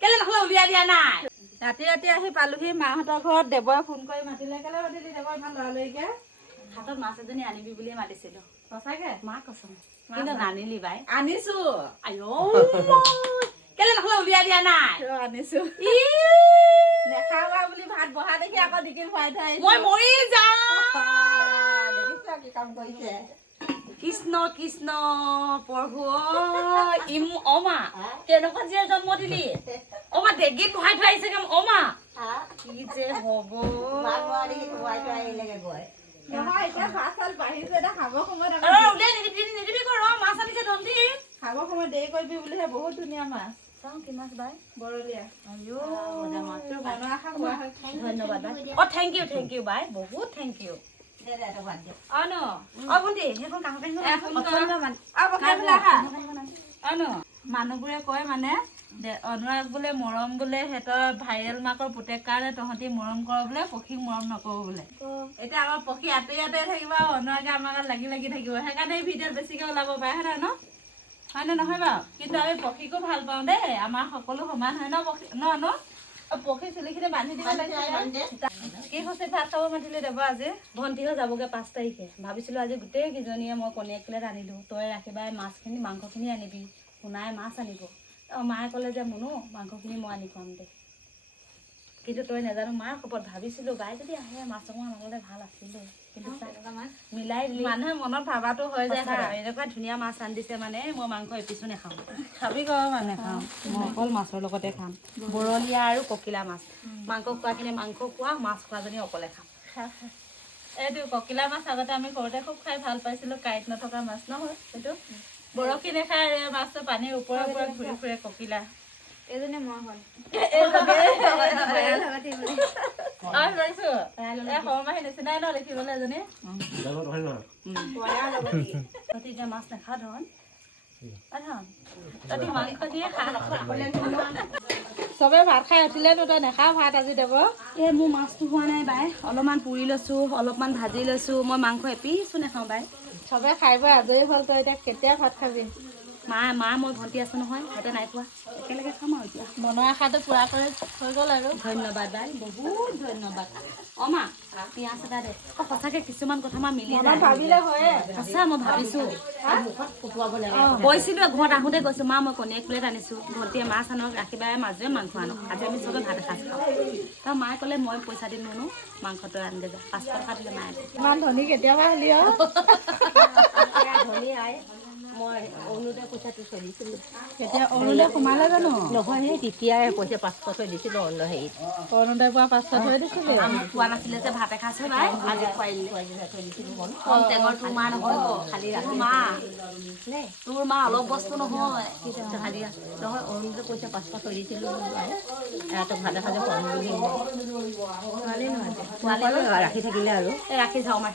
কেলে নহলে উলিয়াই দিয়া নাই ৰাতি ৰাতি আহি পালোহি মাহঁতৰ ঘৰত দেৱই ফোন কৰি মাতিলে কেলে মাতিলি দেৱ ইমান লৰালৰিকে হাতত মাছ এজনী আনিবি বুলিয়ে মাতিছিলো সঁচাকে মা কচম কিন্তু নানিলি বাই আনিছো কেলে নহলে উলিয়াই দিয়া নাই আনিছো নেখাবা বুলি ভাত বহা দেখি আকৌ ডিকিত ভৰাই থৈ আহিছো মই মৰি যাম দেখিছ কি কাম কৰিছে কৃষ্ণ কৃষ্ণ প্ৰভু অমা কেনেকুৱা জীয়ে জন্ম দিলি অমা ডেগিত ভৰাই থৈ আহিছে অমা কি যে হব নহয় এতিয়া ভাত চাত বাঢ়িছে এতিয়া খাব সময়ত উলিয়াই নিদিবি কৰ মাছ আনিছে ধন্দি খাব সময়ত দেৰি কৰিবি বুলিহে বহুত ধুনীয়া মাছ চাওঁ কি মাছ বাই বৰলীয়া ধন্যবাদ বাই থেংক ইউ বাই বহুত থেংক ইউ মানুহবোৰে কয় মানে অনুৰাগ বোলে মৰম বোলে সিহঁতৰ ভাইৰেল মাকৰ পুতেক কাৰণে তহঁতি মৰম কৰ বোলে পক্ষীক মৰম নকৰো বোলে এতিয়া আমাৰ পক্ষী আঁতৰি আঁতৰি থাকিব আৰু অনুৰাগে আমাৰ গাত লাগি লাগি থাকিব সেইকাৰণে এই ভিডিঅ'ত বেছিকে ওলাব পাৰে হয় ন হয়নে নহয় বাৰু কিন্তু আমি পক্ষীকো ভাল পাওঁ দেই আমাৰ সকলো সমান হয় ন পক্ষী ন পক্ষী চুলিখিনি বান্ধি দিব লাগিছিলে কি হৈছে ভাত খাব মাতিলে দেব আজি ভণ্টিও যাবগে 5 তাৰিখে ভাবিছিলো আজি গোটেই কেইজনীয়ে মই কণী 1 প্লেট আনিলো তই ৰাখিবা মাছখিনি মাংসখিনি আনিবি শুনাই মাছ আনিব মায়ে ক'লে যে মুনু মাংসখিনি মই আনি খুৱাম দে কিন্তু তই নাজানো মাৰ খবৰ ভাবিছিলো বাই যদি আহে মাছ অকণমান আনিলে ভাল আছিলে কিন্তু মিলাই দিলি মানুহে মনত ভাবাটো হৈ যায় এনেকুৱা ধুনীয়া মাছ আনি দিছে মানে মই মাংস এপিছো নাখাওঁ খাবি ক মানে খাওঁ মই অকল মাছৰ লগতে খাম বৰলীয়া আৰু ককিলা মাছ মাংস খোৱাখিনি মাংস খোৱা মাছ খোৱাজনী অকলে খাম এইটো ককিলা মাছ আগতে আমি সৰুতে খুব খাই ভাল পাইছিলো কাঁইট নথকা মাছ নহয় সেইটো বৰশী নেখায় মাছটো পানীৰ ওপৰে ওপৰে ঘূৰি ফুৰে ককিলা এজনী মই হ'ল সৰু মাহী নিচিনাই ন দেখিবলৈ এজনী এতিয়া মাছ নাখাওঁ ধন তহঁতি মাংস দিয়ে খা চবে ভাত খাই উঠিলে তই নেখাওঁ ভাত আজি দেব এই মোৰ মাছটো হোৱা নাই বাই অলপমান পুৰি লৈছোঁ অলপমান ভাজি লৈছোঁ মই মাংস এপিছো নাখাওঁ বাই চবে খাই বৈ আজৰি হ'ল তই এতিয়া কেতিয়া ভাত খাবি মা মই ভণ্টি আছোঁ নহয় সিহঁতে নাই খোৱা একেলগে খাম আৰু এতিয়া মনৰ আশাটো পূৰা কৰি হৈ গ'ল আৰু ধন্যবাদ বাই বহুত ধন্যবাদ মা পিঁয়াজ এটা দে সঁচাকৈ কিছুমান কথা মই মিলি যায় ভাবিলে হয়ে সঁচা মই ভাবিছোঁ কৈছিলোঁ ঘৰত আহোঁতে কৈছোঁ মা মই কণী 1 প্লেট আনিছোঁ ভণ্টিয়ে মাছ আনক ৰাখিবাই মাজুৱে মাংস আনক আজি আমি চবে ভাত এসাঁজ খাওঁ তাৰ মায়ে ক'লে মই পইচা দিম মুনু মাংসটো আনগে যা 500 টকা দিলে মায়ে ইমান ধনী কেতিয়াবা হ'লি আৰু ধনী আই মই অৰুণোদয় পইচাটো চলিছিলোঁ কেতিয়া অৰুণোদয় সোমালে জানো নহয় সেই তেতিয়াই পইচা 500 থৈ দিছিলোঁ হেৰিত অৰুণোদয় পৰা 500 থৈ দিছিলে আমি খোৱা নাছিলে যে ভাত এসাঁজ বাই আজি খুৱাই থৈ দিছিলোঁ কম টেঙৰ তোৰ মা নহ'ব খালি তোৰ মা অলপ বস্তু নহয় খালি নহয় অৰুণোদয় পইচা 500 থৈ দিছিলোঁ সিহঁতক ভালে ভালে খুৱাম বুলি ছোৱালী নহয় ৰাখি থাকিলে আৰু ৰাখি যাওঁ মাই